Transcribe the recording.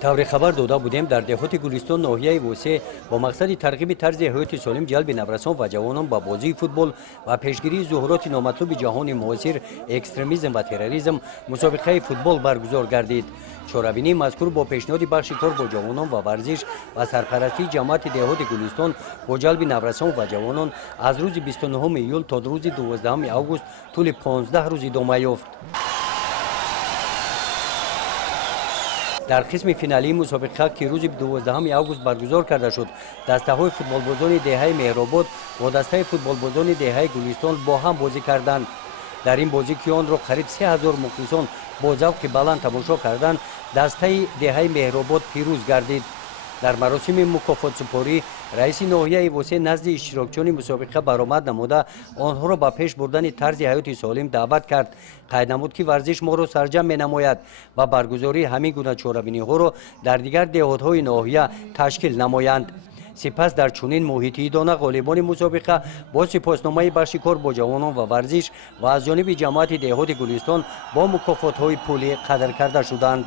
тавре хабар дода будем дар деҳоти Гулистон ноҳияи Восе бо мақсади тарғиби тарзи ҳаёти солим ҷалби наврасон ва ҷавонон ба бозии футбол ва пешгирии зуҳуроти номатлуби ҷаҳони муосир экстремизм ва терроризм мусобиқаи футбол баргузор гардид. чорабинии мазкур бо пешниҳоди бахши кор бо ҷавонон ва варзиш ва сарпарастии ҷамъияти деҳоти Гулистон бо ҷалби наврасон ва ҷавонон аз рӯзи 29 июл то рӯзи 12 август тӯли 15 рӯз идома ёфт. дар қисми финалии мусобиқа ки рӯзи 12 август баргузор карда шуд, дастаҳои футболбозони деҳаи Меҳробод бо дастаи футболбозони деҳаи Гулистон бо ҳам бозӣ карданд. дар ин бозӣ ки онро қариб 3000 мухлисон бо завқи баланд тамошо карданд, дастаи деҳаи Меҳробод пирӯз гардид. дар маросими мукофотсупорӣ раиси ноҳияи Восе назди иштирокчиёни мусобиқа баромад намуда онҳоро ба пеш бурдани тарзи ҳаёти солим даъват кард. қайд намуд ки варзиш моро сарҷам менамояд ва баргузории ҳамин гуна чорабиниҳоро дар дигар деҳотҳои ноҳия ташкил намоянд. сипас дар чунин муҳити идона ғолибони мусобиқа бо сипосномаи бахши кор бо ҷавонон ва варзиш ва аз ҷониби ҷамъияти деҳоти Гулистон бо мукофотҳои пулӣ қадр карда шуданд.